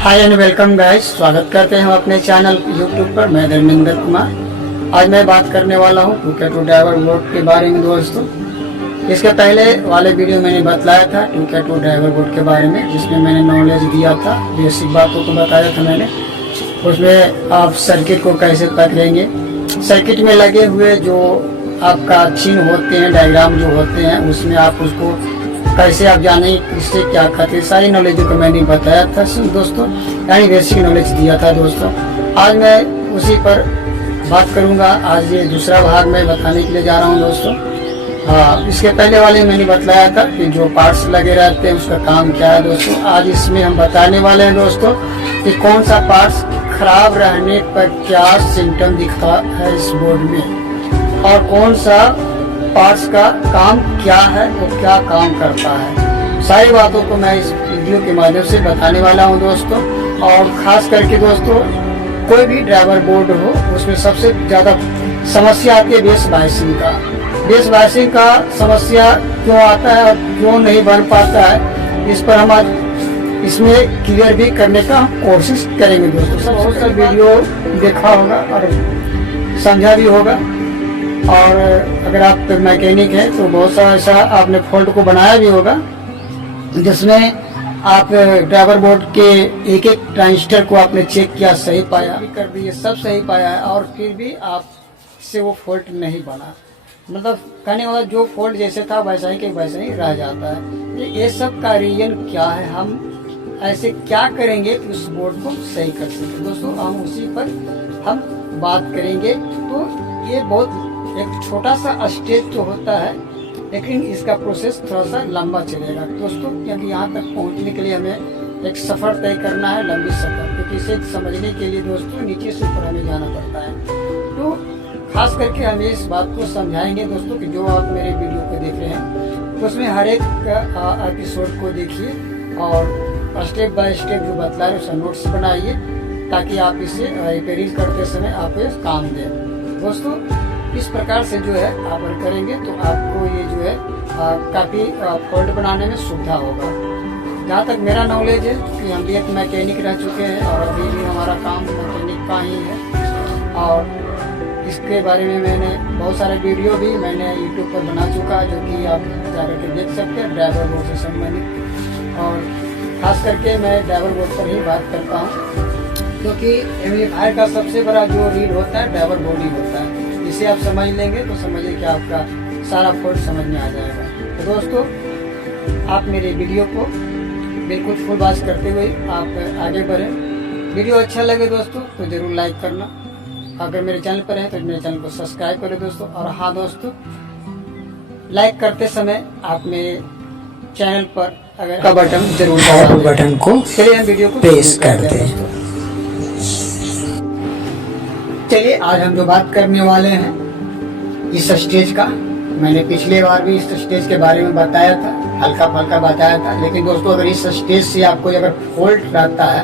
Hi and welcome guys, स्वागत करते हैं हम अपने चैनल यूट्यूब पर। मैं धर्मेंद्र कुमार। आज मैं बात करने वाला हूं 2K2 ड्राइवर बोर्ड के बारे में दोस्तों। इसके पहले वाले वीडियो मैंने बतलाया था 2K2 ड्राइवर बोर्ड के बारे में, जिसमें मैंने नॉलेज दिया था, बेसिक बातों को बताया था मैंने। उसमें आप सर्किट को कैसे पकड़ेंगे, सर्किट में लगे हुए जो आपका चिन्ह होते हैं, डायग्राम जो होते हैं, उसमें आप उसको कैसे आप जाने इससे क्या खाते, सारी नॉलेज को मैंने बताया था दोस्तों, यानी बेसिक नॉलेज दिया था दोस्तों। आज मैं उसी पर बात करूंगा। आज ये दूसरा भाग मैं बताने के लिए जा रहा हूं दोस्तों। इसके पहले वाले मैंने बतलाया था कि जो पार्ट्स लगे रहते हैं उसका काम क्या है दोस्तों। आज इसमें हम बताने वाले हैं दोस्तों कि कौन सा पार्ट्स खराब रहने पर क्या सिम्टम दिखता है इस बोर्ड में, और कौन सा पार्ट्स का काम क्या है और क्या काम करता है। सारी बातों को मैं इस वीडियो के माध्यम से बताने वाला हूं दोस्तों। और खास करके दोस्तों, कोई भी ड्राइवर बोर्ड हो उसमें सबसे ज्यादा समस्या आती है बेस वाइसिंग का। बेस वाइसिंग का समस्या क्यों आता है और क्यों नहीं बन पाता है, इस पर हम आज इसमें क्लियर भी करने का कोशिश करेंगे दोस्तों। सब बहुत सा वीडियो देखा होगा और समझा भी होगा, और अगर आप मैकेनिक हैं तो बहुत सा ऐसा आपने फॉल्ट को बनाया भी होगा जिसमें आप ड्राइवर बोर्ड के एक एक ट्रांजिस्टर को आपने चेक किया, सही पाया, कर दिए, सब सही पाया है, और फिर भी आप से वो फॉल्ट नहीं बना। मतलब कहने वाला जो फॉल्ट जैसे था वैसा ही के वैसा ही रह जाता है। ये सब का रीजन क्या है, हम ऐसे क्या करेंगे कि उस बोर्ड को सही कर सके दोस्तों, हम उसी पर हम बात करेंगे। तो ये बहुत एक छोटा सा स्टेज तो होता है, लेकिन इसका प्रोसेस थोड़ा सा लंबा चलेगा दोस्तों, क्योंकि यहाँ तक पहुँचने के लिए हमें एक सफ़र तय करना है, लंबी सफ़र। क्योंकि इसे समझने के लिए दोस्तों नीचे से ऊपर हमें जाना पड़ता है। तो खास करके हम इस बात को समझाएंगे दोस्तों कि जो आप मेरे वीडियो को देख रहे हैं उसमें हर एक एपिसोड को देखिए और स्टेप बाय स्टेप जो बतला रहे उसका नोट्स बनाइए, ताकि आप इसे रिपेयरिंग करते समय आप काम दें दोस्तों। इस प्रकार से जो है आप करेंगे तो आपको ये जो है काफ़ी फॉल्ट बनाने में सुविधा होगा। जहाँ तक मेरा नॉलेज है कि हम भी एक मैकेनिक रह चुके हैं और अभी भी हमारा काम मैकेनिक का ही है, और इसके बारे में मैंने बहुत सारे वीडियो भी मैंने यूट्यूब पर बना चुका है, जो कि आप जाकर के देख सकते हैं ड्राइवर बोर्ड से संबंधित। और ख़ास करके मैं ड्राइवर बोर्ड पर ही बात करता हूँ, क्योंकि एम्पलीफायर का सबसे बड़ा जो रीड होता है ड्राइवर बोर्ड ही होता है। इसे आप समझ लेंगे तो समझिए कि आपका सारा फॉल्ट समझ में आ जाएगा। तो दोस्तों, आप मेरे वीडियो को बिल्कुल फुल वॉच करते हुए आप आगे बढ़ें। वीडियो अच्छा लगे दोस्तों तो जरूर लाइक करना। अगर मेरे चैनल पर हैं तो मेरे चैनल को सब्सक्राइब करें दोस्तों। और हाँ दोस्तों, लाइक करते समय आप मेरे चैनल पर अगर का बटन जरूर दबाएं, बटन को चलिए हम वीडियो को प्रेस करते हैं। चलिए आज हम जो बात करने वाले हैं इस स्टेज का, मैंने पिछले बार भी इस स्टेज के बारे में बताया था, हल्का फल्का बताया था। लेकिन दोस्तों, अगर इस स्टेज से आपको अगर फॉल्ट रहता है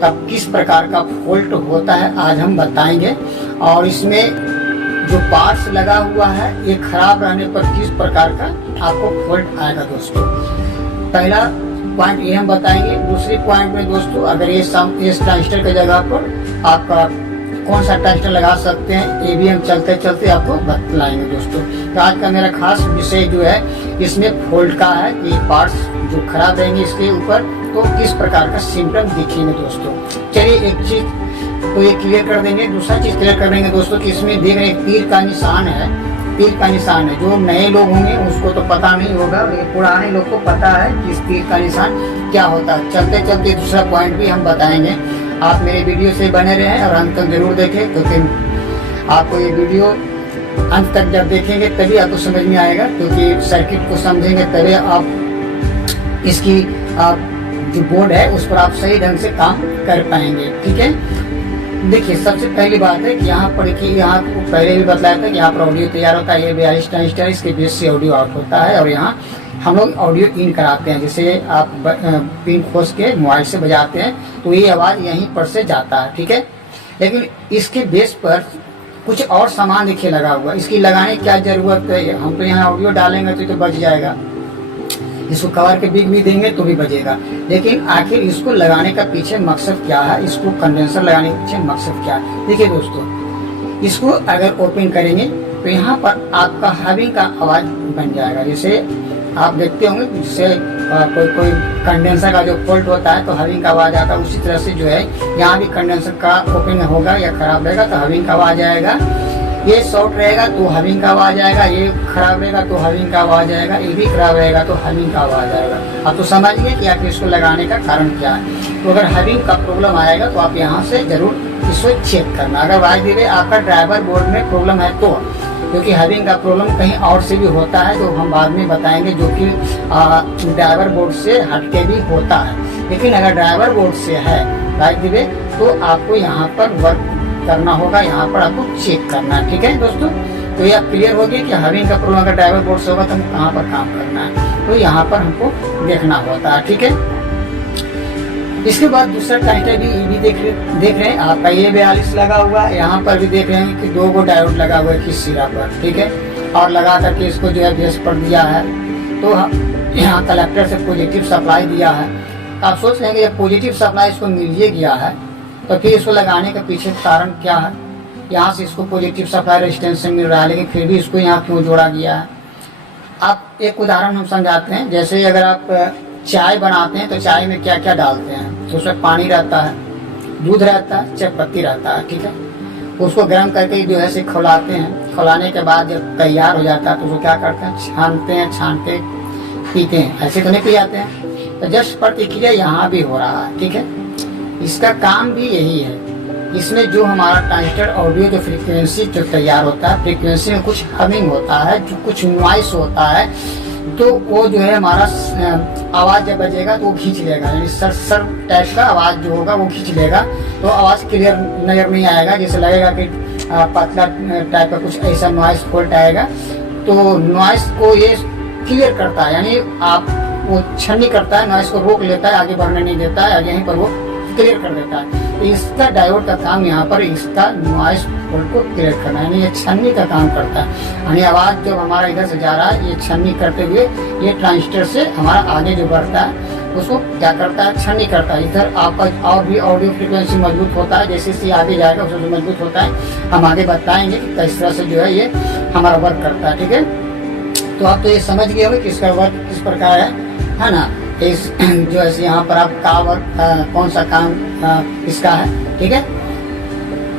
तब किस प्रकार का फॉल्ट होता है आज हम बताएंगे। और इसमें जो पार्ट्स लगा हुआ है ये खराब रहने पर किस प्रकार का आपको फॉल्ट आएगा दोस्तों। पहला पॉइंट ये हम बताएंगे। दूसरी पॉइंट में दोस्तों, अगर ये ट्रांजिस्टर की जगह पर आपका कौन सा ट्रांजिस्टर लगा सकते हैं, ये भी हम चलते चलते आपको बतलाएंगे दोस्तों। तो आज का मेरा खास विषय जो है इसमें फॉल्ट का है कि पार्ट्स जो खराब रहेंगे इसके ऊपर तो किस प्रकार का सिम्टम दिखेंगे दोस्तों। चलिए एक चीज तो ये क्लियर कर देंगे। दूसरा चीज क्लियर कर देंगे दोस्तों कि इसमें देख रहे हैं तीर का निशान है, तीर का निशान है। जो नए लोग होंगे उसको तो पता नहीं होगा, लेकिन पुराने लोग को पता है कि इस तीर का निशान क्या होता है। चलते चलते दूसरा पॉइंट भी हम बताएंगे। आप मेरे वीडियो से बने रहें और अंत तक जरूर देखें, क्योंकि आपको ये वीडियो अंत तक जब देखेंगे तभी आपको समझ में आएगा। क्योंकि सर्किट को समझेंगे तभी आप इसकी जो बोर्ड है उस पर आप सही ढंग से काम कर पाएंगे। ठीक है, देखिए सबसे पहली बात है कि यहाँ पर कि यहाँ पहले भी बताया था कि यहाँ पर ऑडियो तैयार होता है। ये 42 ट्रांजिस्टर, इसके बेस से ऑडियो आउट होता है, और यहाँ हम लोग ऑडियो इन कराते हैं। जैसे आप पिन खोस के मोबाइल से बजाते हैं तो ये आवाज़ यहीं पर से जाता है। ठीक है, लेकिन इसके बेस पर कुछ और सामान देखिए लगा हुआ, इसकी लगाने की क्या जरूरत है। हम तो यहाँ ऑडियो डालेंगे तो बच जाएगा, इसको कवर के बिग भी देंगे तो भी बजेगा। लेकिन आखिर इसको लगाने का पीछे मकसद क्या है, इसको कंडेंसर लगाने के पीछे मकसद क्या है। देखिए दोस्तों, इसको अगर ओपन करेंगे तो यहाँ पर आपका हविंग का आवाज बन जाएगा। जैसे आप देखते होंगे जिससे कोई कंडेंसर का जो फॉल्ट होता है तो हविंग का आवाज आता है, उसी तरह से जो है यहाँ भी कंडेंसर का ओपन होगा या खराब रहेगा तो हविंग का आवाज आएगा। ये शॉर्ट रहेगा तो हविंग का आवाज आएगा, ये खराब रहेगा तो हविंग का आवाज आएगा, ये भी खराब रहेगा तो हविंग का आवाज आएगा। आप तो समझिए कि आप इसको लगाने का कारण क्या है। तो अगर हविंग का प्रॉब्लम आएगा तो आप यहाँ से जरूर इसको चेक करना। अगर वाइड आपका ड्राइवर बोर्ड में प्रॉब्लम है तो, क्योंकि हविंग का प्रॉब्लम कहीं और से भी होता है जो हम बाद में बताएंगे, जो कि ड्राइवर बोर्ड से हटके भी होता है। लेकिन अगर ड्राइवर बोर्ड से है वाइड तो आपको यहाँ पर वर्क करना होगा, यहाँ पर आपको चेक करना है। ठीक है दोस्तों, तो ये आप क्लियर हो गया कि हविंग का प्रॉब्लम अगर ड्राइवर बोर्ड से होगा तो हमको कहाँ पर काम करना है, तो यहाँ पर हमको देखना होता है। ठीक है, इसके बाद दूसरा टाइटर भी देख रहे हैं आपका, ये 42 लगा हुआ है। यहाँ पर भी देख रहे हैं कि 2 डायोड लगा हुआ है किस सिरा पर। ठीक है, और लगा करके इसको जो है बेस पर दिया है, तो यहाँ कलेक्टर से पॉजिटिव सप्लाई दिया है। आप सोच रहे हैं कि जब पॉजिटिव सप्लाई इसको मिल गया है तो फिर इसको लगाने के पीछे कारण क्या है। यहाँ से इसको पॉजिटिव सप्लाई रेजिस्टेंस से मिल रहा है, लेकिन फिर भी इसको यहाँ क्यों जोड़ा गया है। आप एक उदाहरण हम समझाते हैं। जैसे अगर आप चाय बनाते हैं तो चाय में क्या क्या डालते हैं, तो उसमें पानी रहता है, दूध रहता है, चाय पत्ती रहता है। ठीक है, उसको गर्म करके जो है खौलाते हैं। खौलाने के बाद जब तैयार हो जाता है तो उसको क्या करते हैं, छानते हैं, छान के पीते हैं। ऐसे तो नहीं पी जाते हैं। तो जस्ट प्रतिक्रिया यहाँ भी हो रहा है। ठीक है, इसका काम भी यही है। इसमें जो हमारा ट्रांजिस्टर ऑडियो जो फ्रीक्वेंसी जो तैयार होता है, फ्रीक्वेंसी में कुछ हमिंग होता है, जो कुछ नॉइस होता है, तो वो जो है हमारा आवाज जब बजेगा तो वो खींच लेगा, यानी सर टाइप का आवाज जो होगा वो खींच लेगा, तो आवाज क्लियर नजर नहीं आएगा। जैसे लगेगा कि पतला टाइप का कुछ ऐसा नॉइस फॉल्ट आएगा। तो नॉइस को ये क्लियर करता है, यानी आप वो छन्नी करता है, नॉइस को रोक लेता है, आगे बढ़ने नहीं देता है, यहीं पर वो क्लियर कर देता है। तो इसका डायोड का काम यहाँ पर इसका नॉइस फॉल्ट को क्लियर करना है, यानी ये छन्नी का काम करता है। यानी आवाज जब हमारा इधर से जा रहा है, ये छन्नी करते हुए ये ट्रांजिस्टर से हमारा आगे जो बढ़ता है उसको क्या करता है, छन्नी करता है। इधर आपका और भी ऑडियो फ्रिक्वेंसी मजबूत होता है, जैसे जैसे आगे जाएगा उससे मजबूत होता है। हम आगे बताएंगे कि किस तरह से जो है ये हमारा वर्क करता है। ठीक है, तो आप तो ये समझ गए होंगे कि इसका वर्क किस प्रकार है ना। इस जो है यहाँ पर आप का वर्क कौन सा काम इसका है। ठीक है,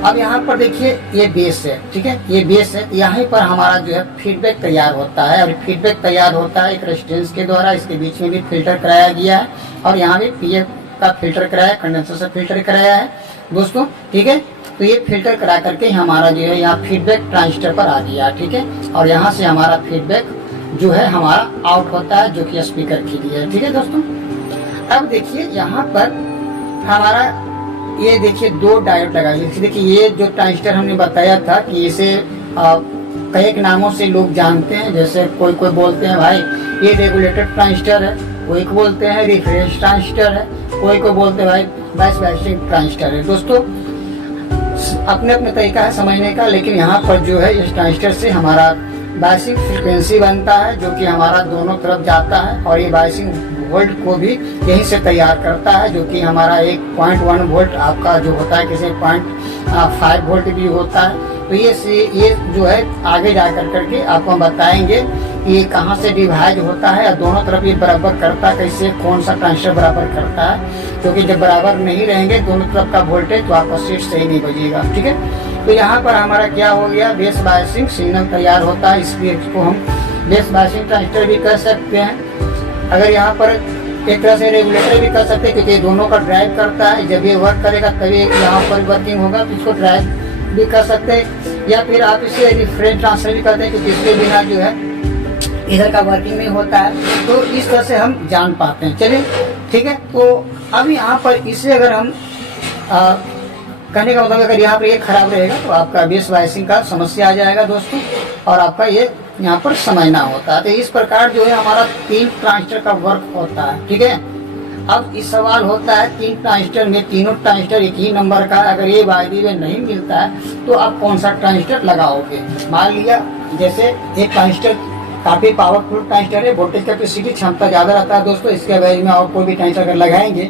अब यहाँ पर देखिए ये बेस है। ठीक है, ये बेस है, यहाँ पर हमारा जो है फीडबैक तैयार होता है, और फीडबैक तैयार होता है एक रेजिस्टेंस के द्वारा। इसके बीच में भी फिल्टर कराया गया है, और यहाँ भी पीएफ का फिल्टर कराया, कंडेंसर से फिल्टर कराया है दोस्तों। ठीक है, तो ये फिल्टर करा करके हमारा जो है यहाँ फीडबैक ट्रांजिस्टर पर आ गया। ठीक है, और यहाँ से हमारा फीडबैक जो है हमारा आउट होता है, जो कि स्पीकर के लिए है। ठीक है दोस्तों, अब देखिए यहाँ पर हमारा ये देखिए 2 डायोड लगा है। देखिए ये जो ट्रांजिस्टर हमने बताया था कि इसे कई नामों से लोग जानते हैं। जैसे कोई बोलते हैं भाई ये रेगुलेटर ट्रांजिस्टर है, कोई को बोलते हैं रिफरेंस ट्रांजिस्टर है, कोई को बोलते हैं भाई बायसिंग ट्रांजिस्टर है। दोस्तों अपने अपने तरीका है समझने का, लेकिन यहाँ पर जो है इस ट्रांजिस्टर से हमारा बायसिंग फ्रीक्वेंसी बनता है, जो कि हमारा दोनों तरफ जाता है, और ये बायसिंग वोल्ट को भी यहीं से तैयार करता है, जो कि हमारा 1.1 वोल्ट आपका जो होता है, किसी 0.5 वोल्ट भी होता है। तो ये जो है आगे जा करके आपको हम बताएंगे कि ये कहाँ से डिवाइड होता है, और दोनों तरफ ये बराबर करता है कैसे, कौन सा ट्रांजिस्टर बराबर करता है। क्योंकि जब बराबर नहीं रहेंगे दोनों तरफ का वोल्टेज तो आपका सेट सही नहीं बजेगा। ठीक है, तो यहाँ पर हमारा क्या हो गया, बेस बायसिंग सिग्नल तैयार होता है, इसलिए इसको हम बेस बायसिंग ट्रांजिस्टर भी कह सकते हैं। अगर यहाँ पर एक तरह से रेगुलेटर भी कर सकते हैं, क्योंकि दोनों का ड्राइव करता है। जब ये वर्क करेगा तभी यहाँ पर वर्किंग होगा, तो इसको ड्राइव भी कर सकते हैं, या फिर आप इसे रिफरेंस ट्रांसफर भी करते हैं, क्योंकि इसके बिना जो है इधर का वर्किंग नहीं होता है। तो इस तरह से हम जान पाते हैं। चलिए ठीक है, तो अब यहाँ पर इसे अगर हम कहने का मतलब अगर यहाँ पर ये खराब रहेगा तो आपका बेस बायसिंग का समस्या आ जाएगा दोस्तों, और आपका ये यहाँ पर समझना होता है। तो इस प्रकार जो है हमारा 3 ट्रांजिस्टर का वर्क होता है। ठीक है, अब इस सवाल होता है 3 ट्रांजिस्टर में तीनों ट्रांजिस्टर एक ही नंबर का, अगर ये वायदी में नहीं मिलता है तो आप कौन सा ट्रांजिस्टर लगाओगे। मान लिया जैसे एक ट्रांजिस्टर काफ़ी पावरफुल ट्रांजिस्टर है, वोल्टेज कैपेसिटी क्षमता ज़्यादा रहता है दोस्तों। इसके एवरेज में और कोई भी ट्रांजिस्टर अगर लगाएंगे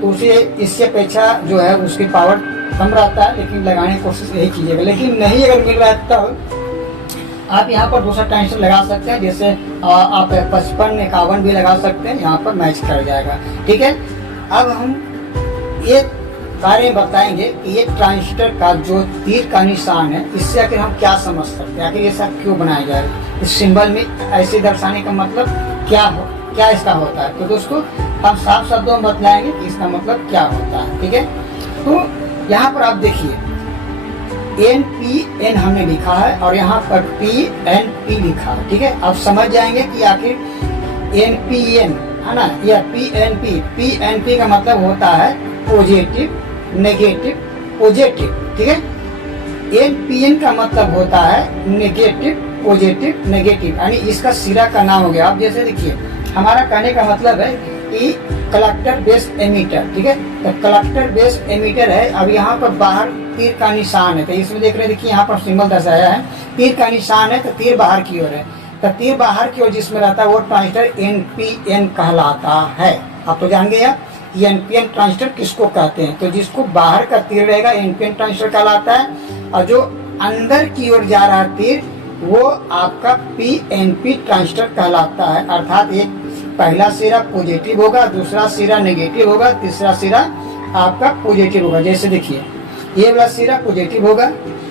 तो उसे इससे अपेक्षा जो है उसकी पावर कम रहता है, लेकिन लगाने की कोशिश यही कीजिएगा। लेकिन नहीं अगर मिल रहा है तो आप यहाँ पर दूसरा ट्रांजिस्टर लगा सकते हैं, जैसे आप 55, 51 भी लगा सकते हैं, यहाँ पर मैच कर जाएगा। ठीक है, अब हम एक बारे में बताएंगे कि ये ट्रांजिस्टर का जो तीर का निशान है, इससे आखिर हम क्या समझ सकते हैं, आखिर ये सब क्यों बनाया गया है, इस सिंबल में ऐसे दर्शाने का मतलब क्या इसका होता है। तो दोस्तों हम साफ शब्दों में बतलाएंगे कि इसका मतलब क्या होता है। ठीक है, तो यहाँ पर आप देखिए NPN हमने लिखा है और यहाँ पर PNP लिखा है। ठीक है, आप समझ जाएंगे कि आखिर NPN है ना या PNP का मतलब होता है पॉजिटिव, नेगेटिव, पॉजिटिव। ठीक है, NPN का मतलब होता है नेगेटिव, पॉजिटिव, नेगेटिव, यानी इसका सिरा का नाम हो गया। आप जैसे देखिए हमारा कहने का मतलब है कि कलेक्टर बेस एमीटर। ठीक है, तो कलेक्टर बेस एमीटर है। अब यहाँ पर बाहर तीर का निशान है, तो इसमें देख रहे हैं, देखिए यहाँ पर सिंबल दर्शाया है, तीर का निशान है, तो तीर बाहर की ओर है। तो तीर बाहर की ओर जिसमें रहता है वो ट्रांजिस्टर NPN कहलाता है। आप तो जान गए आप NPN ट्रांजिस्टर किसको कहते हैं। तो जिसको बाहर का तीर रहेगा NPN ट्रांजिस्टर कहलाता है, और जो अंदर की ओर जा रहा तीर वो आपका PNP ट्रांजिस्टर कहलाता है। अर्थात एक पहला सिरा पॉजिटिव होगा, दूसरा सिरा नेगेटिव होगा, तीसरा सिरा आपका पॉजिटिव होगा। जैसे देखिए ये वाला सिरा पॉजिटिव होगा,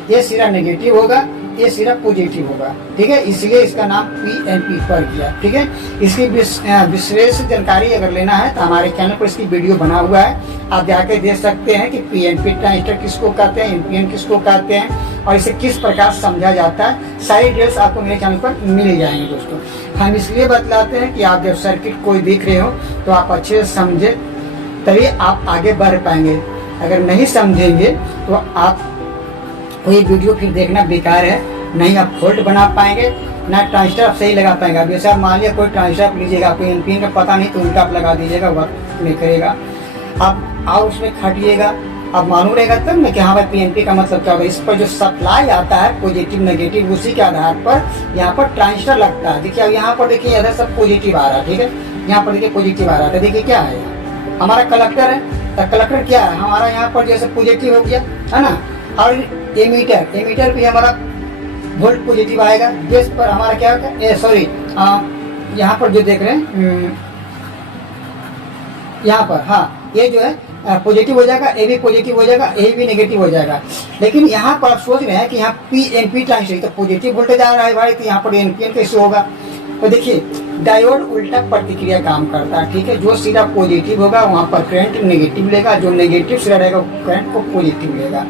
ये सिरा नेगेटिव होगा, ये सिरा पॉजिटिव होगा। ठीक है, इसलिए इसका नाम PNP पड़ गया। ठीक है, इसकी विशेष जानकारी अगर लेना है तो हमारे चैनल पर इसकी वीडियो बना हुआ है, आप जाके देख सकते हैं कि PNP ट्रांजिस्टर किसको कहते हैं, NPN किसको कहते हैं और इसे किस प्रकार समझा जाता है। सारी डिटेल्स आपको मेरे चैनल पर मिल जाएंगे दोस्तों। हम इसलिए बतलाते हैं कि आप जब सर्किट कोई देख रहे हो तो आप अच्छे से समझे, तभी आप आगे बढ़ पाएंगे। अगर नहीं समझेंगे तो आप कोई वीडियो फिर देखना बेकार है, नहीं आप फॉल्ट बना पाएंगे, ना ट्रांजिस्टर आप सही लगा पाएंगे। अब जैसे आप मान लिया कोई ट्रांजिस्टर आप लीजिएगा, आपको NPN का पता नहीं तो उल्टा आप लगा दीजिएगा, वर्क नहीं करेगा। आप और उसमें खटिएगा, अब मालूम रहेगा तब ना कि हाँ भाई PNP का मतलब क्या होगा। इस पर जो सप्लाई आता है पॉजिटिव नेगेटिव, उसी के आधार पर यहाँ पर ट्रांजिस्टर लगता है। देखिए अब यहाँ पर देखिए इधर सब पॉजिटिव आ रहा है। ठीक है, यहाँ पर देखिए पॉजिटिव आ रहा है, देखिए क्या है हमारा कलेक्टर है। तो कलेक्टर क्या है हमारा, यहाँ पर जैसे पॉजिटिव हो गया है ना, और एमीटर भी हमारा वोल्ट पॉजिटिव आएगा। बेस पर हमारा क्या होता है, सॉरी यहाँ पर जो देख रहे हैं यहाँ पर, हाँ ये जो है पॉजिटिव हो जाएगा, ए भी पॉजिटिव हो जाएगा, ए भी नेगेटिव हो जाएगा। लेकिन यहाँ पर आप सोच रहे हैं कि यहाँ PNP ट्रांजिस्टर तो पॉजिटिव वोल्टेज आ रहा है भाई, तो यहाँ पर NPN कैसे होगा। तो देखिए डायोड उल्टा प्रतिक्रिया काम करता है। ठीक है, जो सिरा पॉजिटिव होगा वहाँ पर करंट नेगेटिव लेगा, जो नेगेटिव सिरा रहेगा करंट को पॉजिटिव लेगा।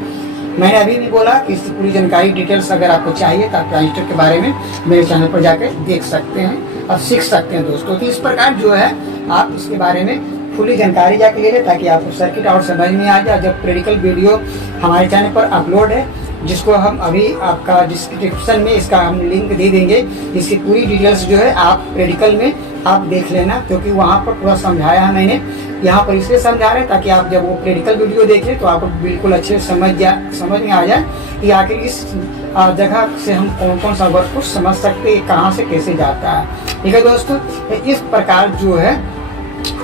मैंने अभी भी बोला कि इसकी पूरी जानकारी डिटेल्स अगर आपको चाहिए तो आप ट्रांजिस्टर के बारे में मेरे चैनल पर जाकर देख सकते हैं और सीख सकते हैं दोस्तों। तो इस प्रकार जो है आप इसके बारे में फुली जानकारी जाके ले लें ताकि आपको सर्किट और समझ में आ जाए। जब प्रैक्टिकल वीडियो हमारे चैनल पर अपलोड है, जिसको हम अभी आपका डिस्क्रिप्शन में इसका हम लिंक दे देंगे, इसकी पूरी डिटेल्स जो है आप प्रैक्टिकल में आप देख लेना, क्योंकि वहाँ पर पूरा समझाया है मैंने। यहाँ पर इसलिए समझा रहे हैं ताकि आप जब वो प्रैक्टिकल वीडियो देखें तो आपको बिल्कुल अच्छे से समझ में आ जाए कि आखिर इस जगह से हम कौन कौन सा वर्क को समझ सकते हैं, कहाँ से कैसे जाता है। ठीक है दोस्तों, इस प्रकार जो है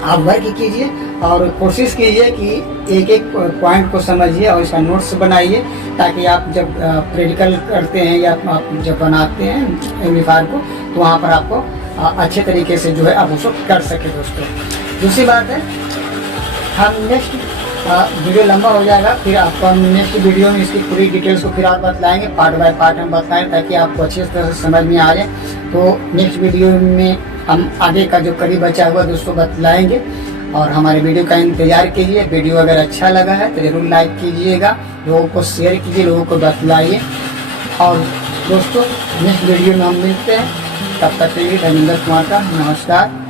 आप वर्क कीजिए और कोशिश कीजिए कि एक एक पॉइंट को समझिए और इसका नोट्स बनाइए, ताकि आप जब प्रैक्टिकल करते हैं या आप जब बनाते हैं एम्पलीफायर को तो वहाँ पर आपको अच्छे तरीके से जो है आप उसको कर सके दोस्तों। दूसरी बात है, हम नेक्स्ट वीडियो लंबा हो जाएगा, फिर आपको हम नेक्स्ट वीडियो में इसकी पूरी डिटेल्स को फिर आप बतलाएंगे, पार्ट बाय पार्ट हम बताएं ताकि आपको अच्छी तरह से समझ में आ जाए। तो नेक्स्ट वीडियो में हम आगे का जो करीब बचा हुआ दोस्तों बतलाएंगे, और हमारे वीडियो का इंतजार कीजिए। वीडियो अगर अच्छा लगा है तो जरूर लाइक कीजिएगा, लोगों को शेयर कीजिए, लोगों को बतलाइए। और दोस्तों नेक्स्ट वीडियो में हम मिलते हैं, तब तक के लिए धर्मेंद्र कुमार का नमस्कार।